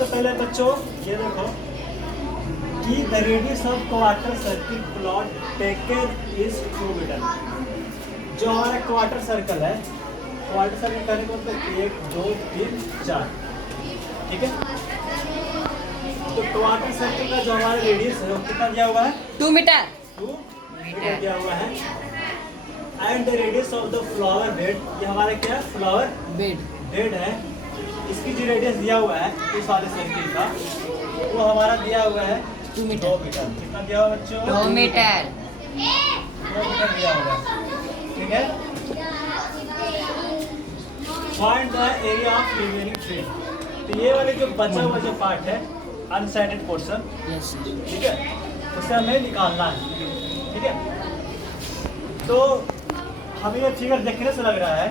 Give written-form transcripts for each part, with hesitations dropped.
सबसे पहले बच्चों ये देखो कि the radius of quarter circle plot taken is 2 metre. जो हमारा क्वार्टर सर्कल है, क्वार्टर सर्कल करने को मतलब 1 2 3 4, ठीक है। तो क्वार्टर सर्कल का जो हमारा रेडियस है वो कितना दिया हुआ है? 2 मीटर। 2 मीटर दिया हुआ है। And the radius of the flower bed, ये हमारा क्या है? फ्लावर बेड है। इसकी जो रेडियस दिया हुआ है इस वाले सर्किल का, वो हमारा दिया हुआ है 2 मीटर। 2 मीटर। कितना दिया हुआ बच्चों? 2 मीटर। 2 मीटर दिया हुआ है, ठीक है। Find the area of remaining field. तो ये वाले जो बचा हुआ जो पार्ट है, अनसाइडेड पोर्शन, यस सर। ठीक है, उसे हमें निकालना है, ठीक है। तो हमें ये फिगर देखने से लग रहा है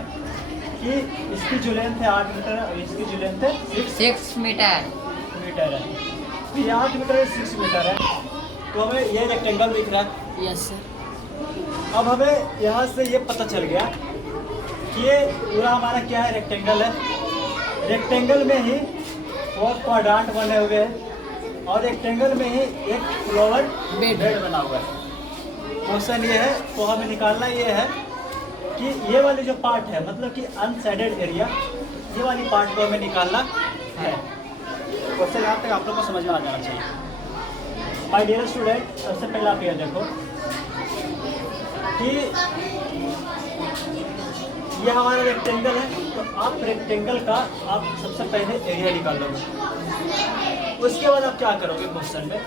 कि इसकी जो लेंथ है 8 मीटर है और इसकी जो लेंथ है 6 मीटर है। तो ये 8 मीटर है, 6 मीटर है। तो हमें ये रेक्टेंगल दिख रहा है। Yes sir. अब हमें यहाँ से ये पता चल गया कि ये पूरा हमारा क्या है? रेक्टेंगल है। रेक्टेंगल में ही 4 क्वाड्रांट बने हुए हैं और रेक्टेंगल में ही एक फ्लावर बेड बना हुआ है। क्वेश्चन ये है, तो हमें निकालना ये है कि ये वाली जो पार्ट है, मतलब कि अनसाइडेड एरिया, ये वाली पार्ट को हमें निकालना है। क्वेश्चन यहाँ तक आप लोग को समझ में आ जाना चाहिए। माय डियर स्टूडेंट, सबसे पहले आप ये देखो कि ये हमारा रेक्टेंगल है। तो आप रेक्टेंगल का आप सबसे पहले एरिया निकाल लोगे। उसके बाद आप क्या करोगे? क्वेश्चन में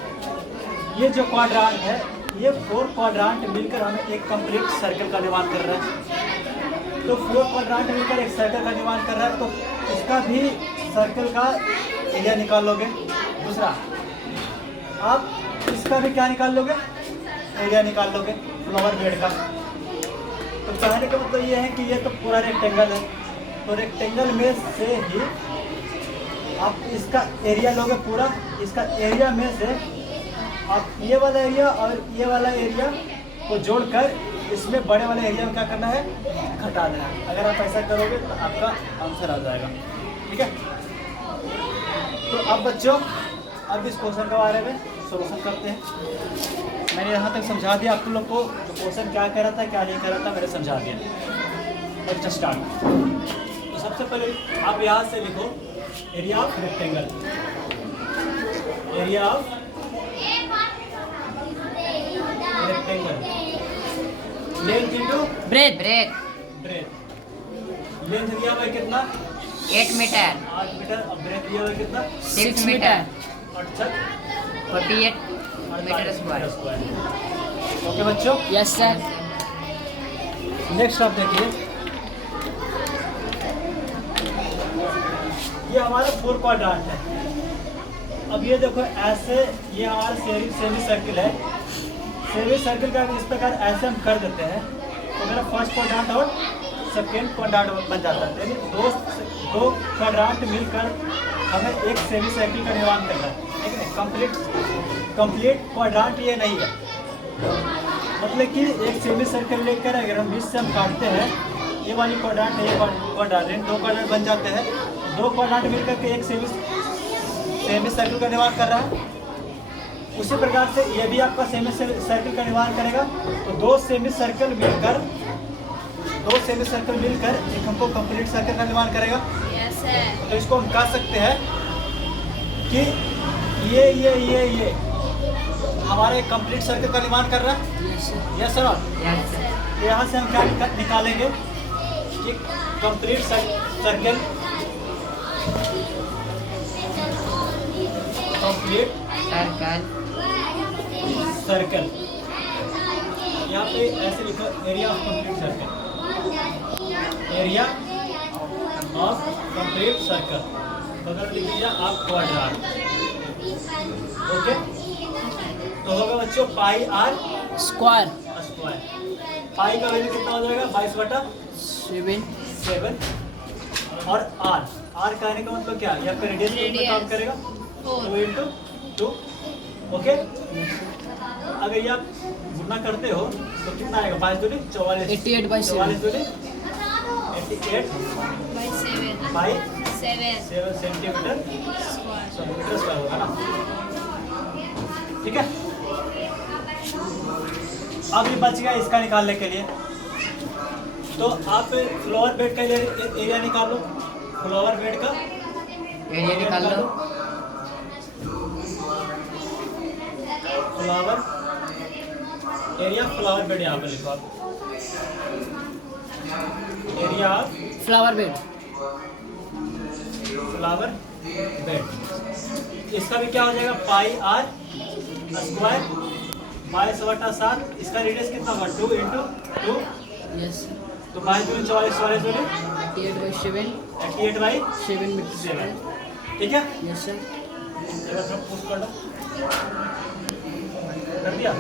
ये जो क्वाड्रांट है, ये 4 क्वाड्रांट मिलकर हमें एक कंप्लीट सर्कल का निर्माण कर रहा है। तो 4 क्वाड्रांट मिलकर एक सर्कल का निर्माण कर रहा है, तो इसका भी सर्कल का एरिया निकाल लोगे। दूसरा, आप इसका भी क्या निकाल लोगे? एरिया निकाल लोगे फ्लावर बेड का। तो कहने का मतलब ये है कि ये तो पूरा रेक्टेंगल है, तो रेक्टेंगल में से ही आप इसका एरिया लोगे पूरा। इसका एरिया में से आप ये वाला एरिया और ये वाला एरिया को जोड़कर इसमें बड़े वाले एरिया में क्या करना है? घटा देना है। अगर आप ऐसा करोगे तो आपका आंसर आ जाएगा, ठीक है। तो अब बच्चों, अब इस क्वेश्चन के बारे में सोल्यूशन करते हैं। मैंने यहाँ तक समझा दिया आप लोग को, जो क्वेश्चन क्या कह रहा था क्या नहीं कह रहा था, मैंने समझा दिया। Let's start. तो सबसे पहले आप यहाँ से लिखो area of rectangle. Area of rectangle, length into breadth. Length दिया हुआ है कितना? 8 मीटर। 8 मीटर। और ब्रेथ दिया हुआ है कितना? 6 मीटर। 48 metre square. ओके बच्चों, यस सर। नेक्स्ट आप देखिए, ये हमारा 4 क्वाड्रांट है। अब ये देखो ऐसे, ये हमारा सेमी सर्किल है। सेमी सर्किल का इस प्रकार ऐसे हम कर देते हैं तो मेरा फर्स्ट क्वाड्रांट और सेकेंड क्वाड्रांट बन जाता है। यानी दो क्वाड्रांट मिलकर हमें एक सेमी सर्किल का निर्माण करना है, ठीक है। कंप्लीट क्वाड्रांट ये नहीं है, मतलब कि एक सेमी सर्किल लेकर अगर हम बीच से हम काटते हैं, ये वाली क्वाड्रांट है, ये क्वाड्रांट, 2 क्वाड्रांट बन जाते हैं। 2 क्वाड्रांट मिलकर के एक सेमी सर्किल का निर्माण कर रहा है। उसी प्रकार से ये भी आपका सेमी सर्किल का निर्माण करेगा। तो 2 सेमी सर्किल मिलकर एक हमको कंप्लीट सर्किल का निर्माण करेगा। Yes sir. तो इसको हम कह सकते हैं कि ये हमारे कंप्लीट सर्किल का निर्माण कर रहा है। Yes sir. तो यहाँ से हम क्या निकालेंगे कि कंप्लीट सर्किल, सर्कल यहाँ पे ऐसे लिखो, area of complete circle. Area of complete circle बगल में लिख दीजिए आप क्वाड्रांट। ओके, तो होगा बच्चों पाई आर स्क्वायर। पाई का वैल्यू कितना हो जाएगा? 22/7। और आर कहने का मतलब क्या? या फिर रेडियस के ऊपर काम करेगा, 2 / 2। ओके, अगर ये आप गुना करते हो तो कितना आएगा? 5 दूनी 44, 88/7। 88/7 सेंटीमीटर ना, ठीक है। अब ये बच गया इसका निकालने के लिए, तो आप फ्लावर बेड का एरिया निकालो, फ्लावर बेड का एरिया निकाल लो। फ्लावर एरिया, फ्लावर बेड यहाँ पे लिखो आप, area of flower bed. Flower bed, इसका भी क्या हो जाएगा, पाई आर स्क्वायर 22/7, इसका रेडियस कितना होगा 2 × 2, यस तो 5 दूनी 44, 44 88/7 88/7, मीटर स्क्वायर। ठीक है। Yes sir. एक बार पुश कर दो, कर दिया।